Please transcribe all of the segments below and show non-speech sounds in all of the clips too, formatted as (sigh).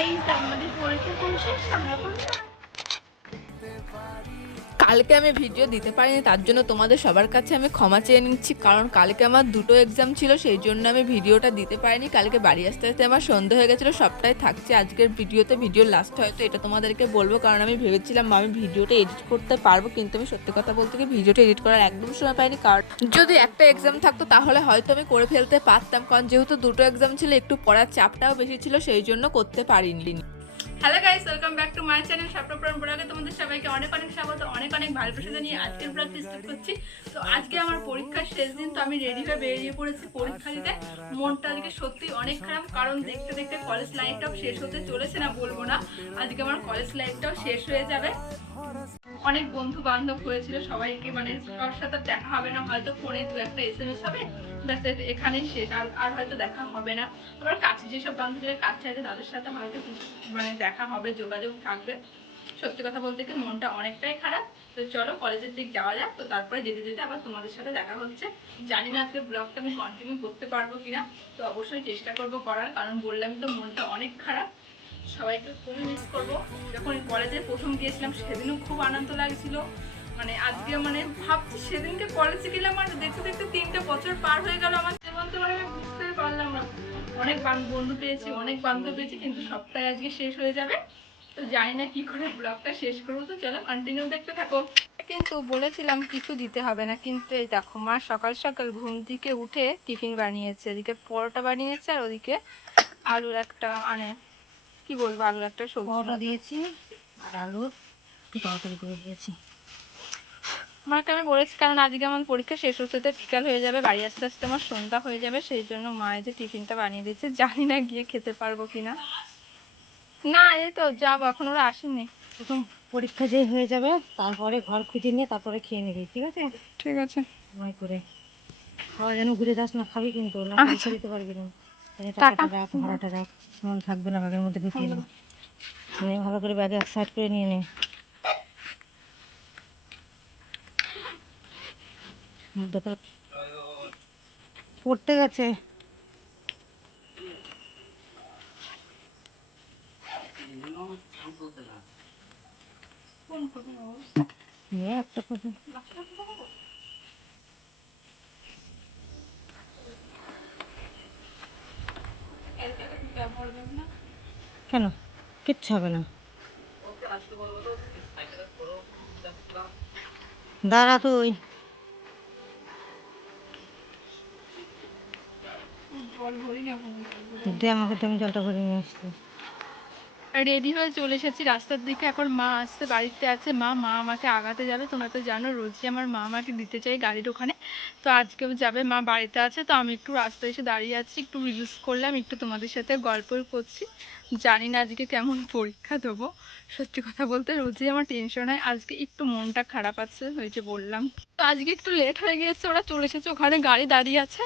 Guys আমাদের পরীক্ষা শেষ আমরা কালকে আমি ভিডিও দিতে পারিনি, তার জন্য তোমাদের সবার কাছে আমি ক্ষমা চেয়ে নিচ্ছি। কারণ কালকে আমার দুটো এক্সাম ছিল, সেই জন্য আমি ভিডিওটা দিতে পারিনি। কালকে বাড়ি আসতে আসতে আমার সন্ধে হয়ে গেছিল, সবটাই থাকছে। আজকের ভিডিওতে ভিডিও লাস্ট হয়তো এটা তোমাদেরকে বলব। কারণ আমি ভেবেছিলাম আমি ভিডিওটা এডিট করতে পারব। কিন্তু আমি সত্যি কথা বলতে কি ভিডিওটা এডিট করার একদম সময় পাইনি। কারণ যদি একটা এক্সাম থাকতো, তাহলে হয়তো আমি করে ফেলতে পারতাম। কারণ যেহেতু দুটো এক্সাম ছিল, একটু পড়ার চাপটাও বেশি ছিল, সেই জন্য করতে পারিনি। Hello guys welcome back to my channel Swapnapran ব্লগে তোমাদের সবাইকে অনেক অনেক স্বাগত, অনেক অনেক ভালোবাসা জানিয়ে আজকের ব্লগ স্টার্ট করছি। তো আজকে আমার পরীক্ষার শেষ দিন, তো আমি রেডি হয়ে বেরিয়ে পড়েছি পরীক্ষা দিতে। মনটা আজকে সত্যি অনেক খারাপ, কারণ দেখতে দেখতে কলেজ লাইফটাও শেষ হতে চলেছে না বলব না। আজকে আমার কলেজ লাইফটাও শেষ হয়ে যাবে। অনেক বন্ধু বান্ধব হয়েছিল সবাইকে মানে সবার সাথে দেখা হবে না, হয়তো ফোনে দু একটা এস এম এস হবে এখানেই শেষ, আর আর হয়তো দেখা হবে না। আমার কাছে যেসব বান্ধবীদের কাছে আছে, তাদের সাথে হয়তো মানে দেখা হবে, যোগাযোগ থাকবে। সত্যি কথা বলতে কি মনটা অনেকটাই খারাপ। তো চলো কলেজের দিক যাওয়া যাক, তো তারপরে যেতে যেতে আবার তোমাদের সাথে দেখা হচ্ছে। জানি না আজকে ব্লগটা আমি কন্টিনিউ করতে পারব কিনা, তো অবশ্যই চেষ্টা করব করার, কারণ বললাম তো মনটা অনেক খারাপ। সবাইকে খুবই মিস করব। যখন কলেজে প্রথম গিয়েছিলাম, সেদিনও খুব আনন্দ লাগছিল। মানে আজকে মানে ভাবছি, সেদিনকে কলেজে গেলাম আর দেখতে দেখতে তিনটে বছর পার হয়ে গেল আমার জীবন। তো মানে আমি বুঝতেই পারলাম না। অনেক বান- বন্ধু পেয়েছি, অনেক বান্ধব পেয়েছি, কিন্তু সবটাই আজকে শেষ হয়ে যাবে। তো জানি না কি করে ব্লগটা শেষ করব। তো চলো কন্টিনিউ দেখতে থাকো। কিন্তু বলেছিলাম কিছু দিতে হবে না, কিন্তু এই দেখো, মা সকাল সকাল ঘুম থেকে উঠে টিফিন বানিয়েছে। এদিকে পরোটা বানিয়েছে আর ওদিকে আলুর একটা মানে কি বলব আলুর একটা সবজি। পরোটা দিয়েছি আর আলু তরকারি করে দিয়েছি। মাকে আমি বলেছি কারণ আজকে আমার পরীক্ষা শেষ হতে হতে বিকাল হয়ে যাবে বাড়ি আসতে আসতে আমার সন্ধ্যা হয়ে যাবে সেই জন্য মা এই যে টিফিনটা বানিয়ে দিয়েছে জানি না গিয়ে খেতে পারব কিনা। না এই তো যাব এখন ওরা আসেনি। প্রথম পরীক্ষা যে হয়ে যাবে তারপরে ঘর খুঁজে নিয়ে তারপরে খেয়ে নিবি ঠিক আছে? ঠিক আছে। করে। খাওয়া যেন ঘুরে যাস না খাবি কিন্তু না আচ্ছা। দিতে পারবি না। টাকা? রাখ ভাড়াটা রাখ মন থাকবে না ব্যাগের মধ্যে ঢুকিয়ে নে। ভালো করে ব্যাগে এক সাইড করে নিয়ে নে। মুদ্রাটা পড়তে গেছে। একটা কথা কেন? কিচ্ছু হবে না। দাঁড়া তুই। আমাকে তুমি আমি জলটা ভরে নিয়ে আসছি। রেডি হয়ে চলে এসেছি রাস্তার দিকে। এখন মা আসতে বাড়িতে আছে। মা মা আমাকে আগাতে যাবে তোমরা তো জানো, রোজই আমার মা আমাকে দিতে চাই গাড়ির ওখানে। তো আজকেও যাবে, মা বাড়িতে আছে। তো আমি একটু রাস্তায় এসে দাঁড়িয়ে আছি, একটু রিলস করলাম, একটু তোমাদের সাথে গল্প করছি। জানি না আজকে কেমন পরীক্ষা দেবো। সত্যি কথা বলতে রোজই আমার টেনশন হয়। আজকে একটু মনটা খারাপ আছে, ওই যে বললাম। তো আজকে একটু লেট হয়ে গিয়েছে, ওরা চলে এসেছে, ওখানে গাড়ি দাঁড়িয়ে আছে।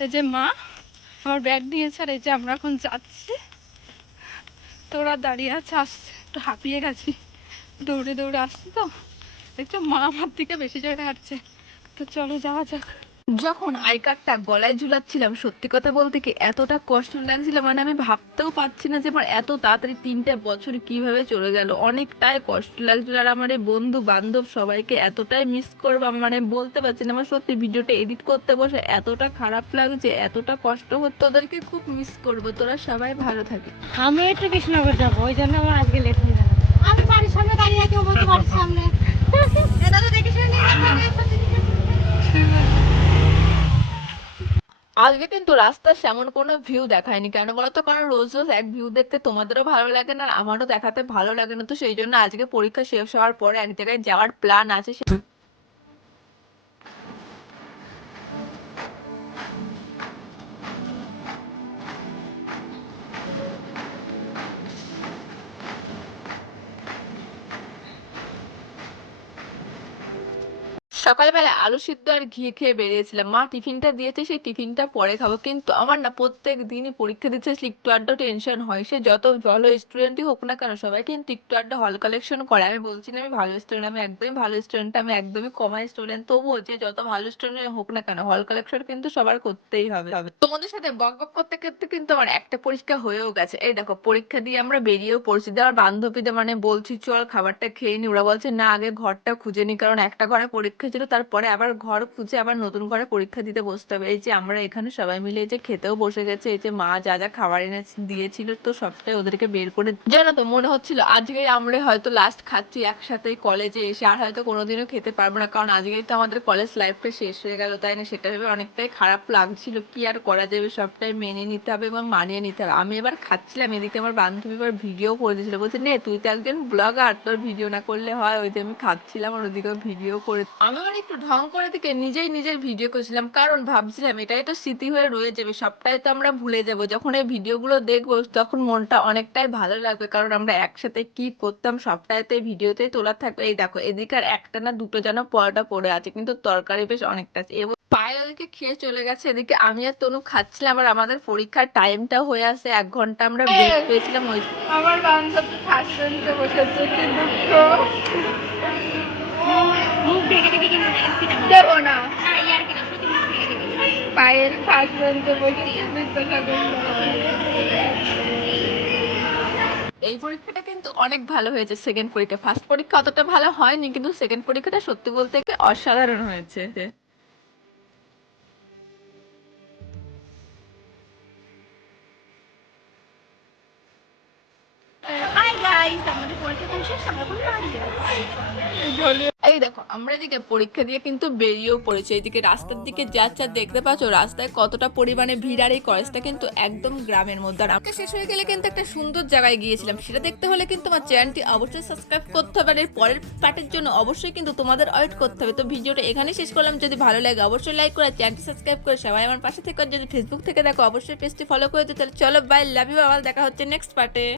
এই যে মা, আমার ব্যাগ দিয়েছে আর এই যে আমরা এখন যাচ্ছি। তো ওরা দাঁড়িয়ে আছে, আসছে। একটু হাঁপিয়ে গেছি। দৌড়ে দৌড়ে আসছি তো। দেখছ, মা আমার দিকে বেশি জোরে হাঁটছে। তো চলো যাওয়া যাক। যখন আই কার্ডটা গলায় ঝুলাচ্ছিলাম সত্যি কথা বলতে কি এতটা কষ্ট লাগছিল মানে আমি ভাবতেও পারছি না যে আমার এত তাড়াতাড়ি তিনটে বছর কীভাবে চলে গেল। অনেকটাই কষ্ট লাগছিল আর আমার এই বন্ধু বান্ধব সবাইকে এতটাই মিস করব মানে বলতে পারছি না আমার সত্যি ভিডিওটা এডিট করতে বসে এতটা খারাপ লাগছে এতটা কষ্ট হচ্ছে তোদেরকে খুব মিস করব। তোরা সবাই ভালো থাকে। আমি একটু কৃষ্ণনগর যাব ওই জন্য আমার আজকে লেট হয়ে যাবে আমি বাড়ির সামনে দাঁড়িয়ে আছি বাড়ির সামনে। (laughs) এটা তো দেখে শুনে আজকে কিন্তু রাস্তার সেমন কোনো ভিউ দেখায়নি। কেন বলতো? কারণ রোজ রোজ এক ভিউ দেখতে তোমাদেরও ভালো লাগে না আমারও দেখাতে ভালো লাগে না। তো সেই জন্য আজকে পরীক্ষা শেষ হওয়ার পরে এক জায়গায় যাওয়ার প্ল্যান আছে সকালবেলা আলু সিদ্ধ আর ঘি খেয়ে বেরিয়েছিলাম। মা টিফিনটা দিয়েছে, সেই টিফিনটা পরে খাব। কিন্তু আমার না প্রত্যেক দিনই পরীক্ষা দিচ্ছে, একটু আড্ডা টেনশন হয়। সে যত ভালো স্টুডেন্টই হোক না কেন সবাই কিন্তু একটু আড্ডা হল কালেকশন করে। আমি বলছি না আমি ভালো স্টুডেন্ট আমি একদমই ভালো স্টুডেন্ট আমি একদমই কমাই স্টুডেন্ট তবুও যে যত ভালো স্টুডেন্ট হোক না কেন হল কালেকশন কিন্তু সবার করতেই হবে। তোমাদের সাথে বক বক করতে করতে কিন্তু আমার একটা পরীক্ষা হয়েও গেছে। এই দেখো, পরীক্ষা দিয়ে আমরা বেরিয়েও পড়ছি। আমার বান্ধবীদের মানে বলছি, চল খাবারটা খেয়ে নি। ওরা বলছে, না, আগে ঘরটা খুঁজে নি। কারণ একটা ঘরে পরীক্ষা ছিল তারপরে আবার ঘর খুঁজে আবার নতুন ঘরে পরীক্ষা দিতে বসতে হবে। এই যে আমরা এখানে সবাই মিলে এই যে খেতেও বসে গেছে, এই যে মা যা যা খাবার এনে দিয়েছিল তো সবটাই ওদেরকে বের করে জানো তো, মনে হচ্ছিল আজকে আমরা হয়তো লাস্ট খাচ্ছি একসাথে কলেজে এসে, আর হয়তো কোনোদিনও খেতে পারব না, কারণ আজকেই তো আমাদের কলেজ লাইফটা শেষ হয়ে গেল, তাই না? সেটা ভেবে অনেকটাই খারাপ লাগছিল। কি আর করা যাবে? সবটাই মেনে নিতে হবে এবং মানিয়ে নিতে হবে। আমি এবার খাচ্ছিলাম, এদিকে আমার বান্ধবী এবার ভিডিও করে দিয়েছিল। বলছে, নে, তুই তো একজন ব্লগার তোর ভিডিও না করলে হয়, ওই যে আমি খাচ্ছিলাম আর ওদিকে ভিডিও করে আমি আবার একটু ঢং করে দিকে নিজেই নিজের ভিডিও করেছিলাম। কারণ ভাবছিলাম এটাই তো স্মৃতি হয়ে রয়ে যাবে সবটাই তো আমরা ভুলে যাব। যখন এই ভিডিওগুলো দেখব তখন মনটা অনেকটাই ভালো লাগবে। কারণ আমরা একসাথে কি করতাম সবটাই তো এই ভিডিওতেই তোলা থাকবে। এই দেখো এদিকে আর একটা না দুটো যেন পরোটা পড়ে আছে কিন্তু তরকারি বেশ অনেকটা আছে। এবং পায়ে ওদিকে খেয়ে চলে গেছে এদিকে আমি আর তনু খাচ্ছিলাম। আর আমাদের পরীক্ষার টাইমটা হয়ে আসে এক ঘণ্টা আমরা ব্রেক পেয়েছিলাম ওই আমার বান্ধবী ফার্স্ট বসেছে কি দুঃখ। মুখ ঢেকে ঢেকে কিন্তু। দেবো না। পায়ের এই পরীক্ষাটা কিন্তু অনেক ভালো হয়েছে সেকেন্ড পরীক্ষা ফার্স্ট পরীক্ষা অতটা ভালো হয়নি কিন্তু সেকেন্ড পরীক্ষাটা সত্যি বলতে অসাধারণ হয়েছে এই দেখো, আমরা এদিকে পরীক্ষা দিয়ে কিন্তু বেরিয়েও পড়েছি। এইদিকে রাস্তার দিকে যাচ্ছে আর দেখতে পাচ্ছ, রাস্তায় কতটা পরিমাণে ভিড় আর এই কলেজটা কিন্তু একদম গ্রামের মধ্যে। আর আমাকে শেষ হয়ে গেলে কিন্তু একটা সুন্দর জায়গায় গিয়েছিলাম। সেটা দেখতে হলে কিন্তু আমার চ্যানেলটি অবশ্যই সাবস্ক্রাইব করতে হবে। আর পরের পার্টের জন্য অবশ্যই কিন্তু তোমাদের ওয়েট করতে হবে। তো ভিডিওটা এখানেই শেষ করলাম। যদি ভালো লাগে, অবশ্যই লাইক করে, চ্যানেলটি সাবস্ক্রাইব করে সবাই আমার পাশে থেকে যদি ফেসবুক থেকে দেখো, অবশ্যই পেজটি ফলো করে দিতে তাহলে চলো বাই লাভ ইউ আবার দেখা হচ্ছে নেক্সট পার্টে